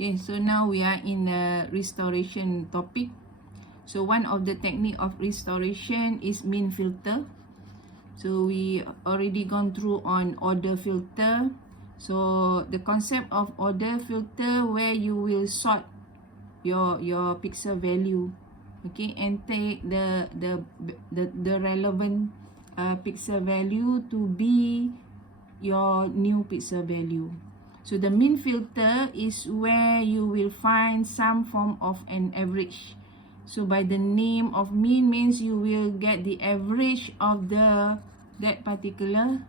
Okay, so now we are in the restoration topic. So one of the technique of restoration is min filter. So we already gone through on order filter. So the concept of order filter, where you will sort your pixel value, okay, and take the relevant pixel value to be your new pixel value. So the min filter is where you will find some form of an average. So by the name of min means you will get the average of that particular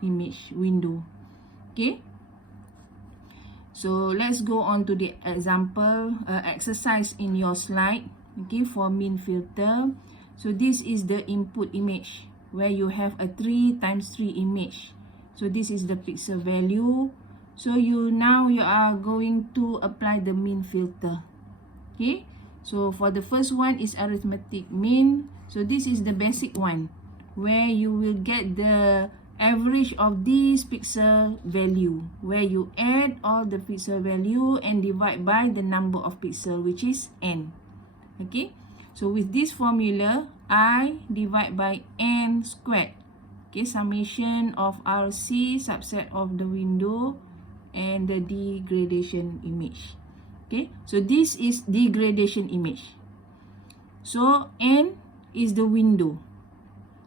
image window. Okay. So let's go on to the example exercise in your slide. Okay, for min filter. So this is the input image where you have a 3 times 3 image. So this is the pixel value. So you are going to apply the min filter. Okay. So for the first one is arithmetic mean. So this is the basic one where you will get the average of this pixel value, where you add all the pixel value and divide by the number of pixel, which is n. Okay. So with this formula, I divide by n squared. Okay, summation of RC subset of the window and the degradation image. Okay, so this is degradation image. So n is the window.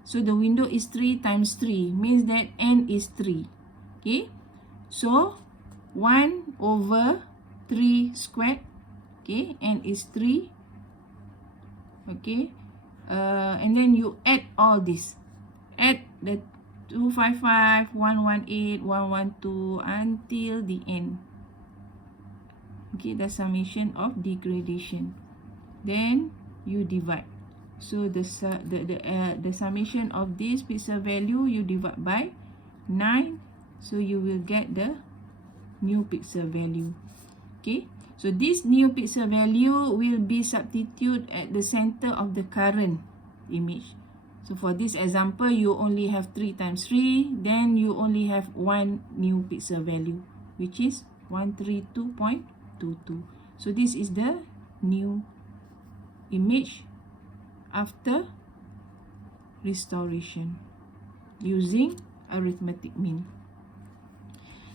So the window is 3 times 3, means that n is 3. Okay, so 1 over 3 squared. Okay, n is 3. Okay, and then you add all this. Add the 255, 118, 112 until the end. Okay, the summation of degradation. Then you divide. So the summation of this pixel value you divide by 9. So you will get the new pixel value. Okay. So this new pixel value will be substituted at the center of the current image. So for this example, you only have 3 times 3, then you only have one new pixel value, which is 132.22. So this is the new image after restoration using arithmetic mean.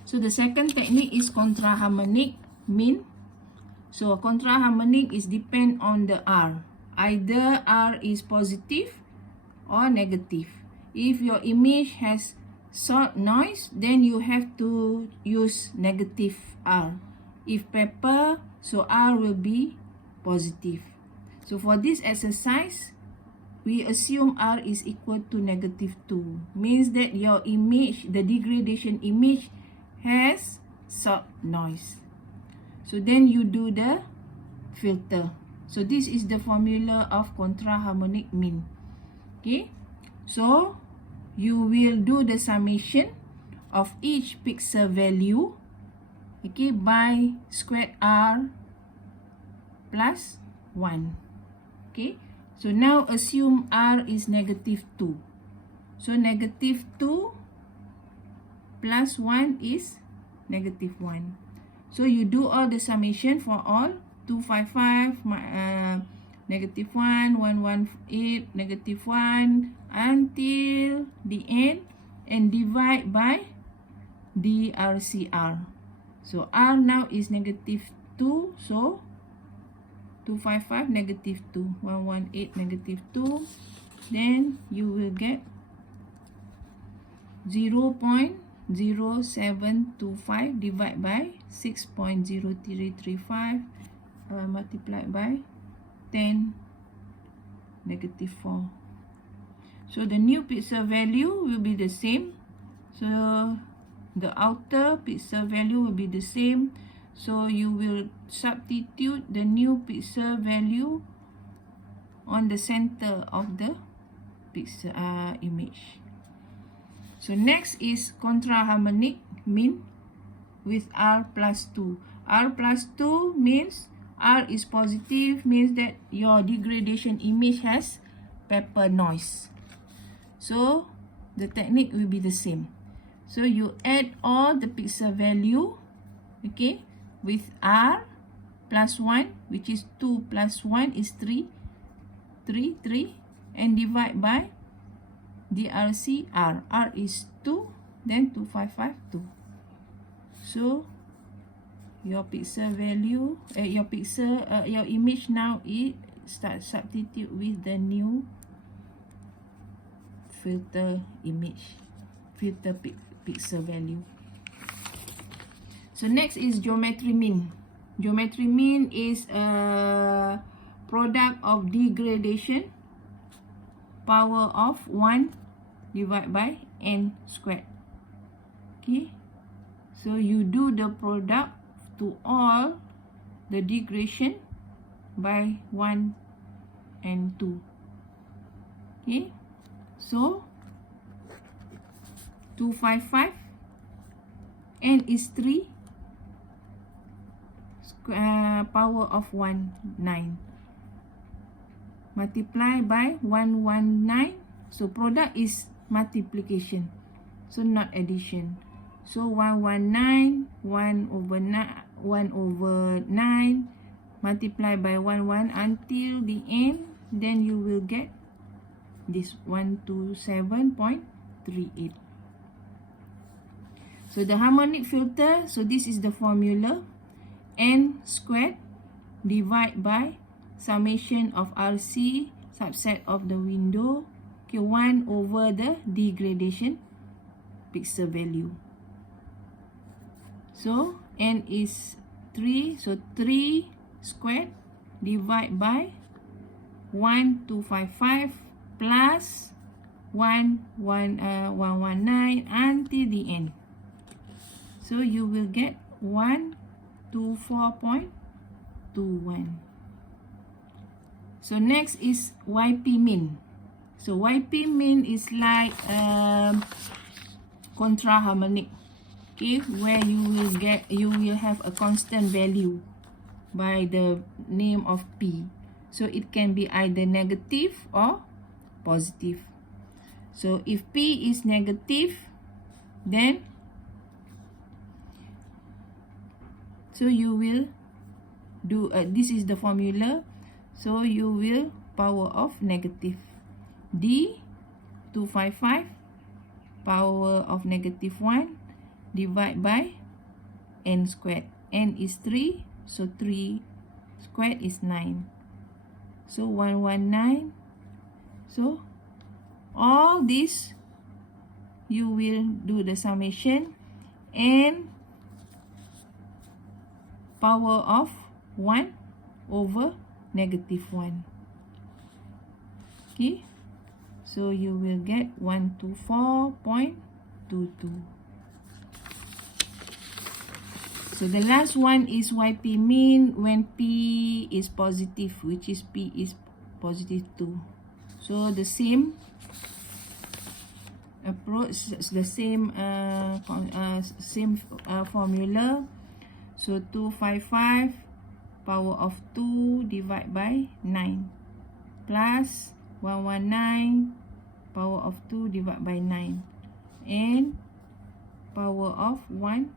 So the second technique is contraharmonic mean. So contraharmonic is depend on the R. Either R is positive or negative. If your image has short noise, then you have to use negative R. If paper, so R will be positive. So for this exercise, we assume R is equal to negative 2. Means that your image, the degradation image, has short noise. So then you do the filter. So this is the formula of contraharmonic mean. Okay, so you will do the summation of each pixel value, okay, by squared R plus 1. Okay, so now assume R is negative 2. So negative 2 plus 1 is negative 1. So you do all the summation for all 255, negative 1, 118, negative 1 until the end, and divide by DRCR. So R now is negative 2, so 255 negative 2, 118 negative 2, then you will get 0.0725 divided by 6.0335 multiplied by 10 negative 4. So the new pixel value will be the same. So the outer pixel value will be the same. So you will substitute the new pixel value on the center of the pixel image. So next is contraharmonic mean with R plus 2. R plus 2 means R is positive, means that your degradation image has paper noise. So the technique will be the same. So you add all the pixel value, okay, with R plus 1, which is 2 plus 1 is 3, 3, and divide by DRC R. R is 2, then 255, 2. So your pixel value, your image now is start substitute with the new filter image, filter pixel value. So next is geometry mean. Geometry mean is a product of degradation power of 1 divided by n squared. Okay, so you do the product to all the degradation by 1 and 2. Okay, so 255, n is 3, power of 1, 9. Multiply by 119. So product is multiplication, so not addition. So 119, 1 over 9, multiply by 1 until the end. Then you will get this 127.38. So the harmonic filter, so this is the formula. N squared divide by summation of RC subset of the window, okay, 1 over the degradation pixel value. So n is 3, so 3 squared divide by 1255 plus 119 until the end. So you will get 124.21. So next is YP mean. So YP mean is like contra harmonic, okay, where you will have a constant value by the name of P. So it can be either negative or positive. So if P is negative, then so you will do this is the formula. So you will power of negative D 255 power of negative 1 divide by n squared. N is 3, so 3 squared is 9. So 119. So all this you will do the summation and power of 1 over negative 1. Okay, so you will get 124.22. So the last one is YP mean when P is positive, which is P is positive 2. So the same approach, the same formula. So 255 power of 2 divide by 9 plus 119 power of 2 divide by 9 and power of 1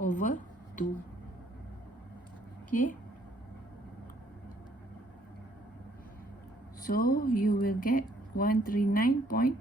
over 2. Okay, so you will get 139.22.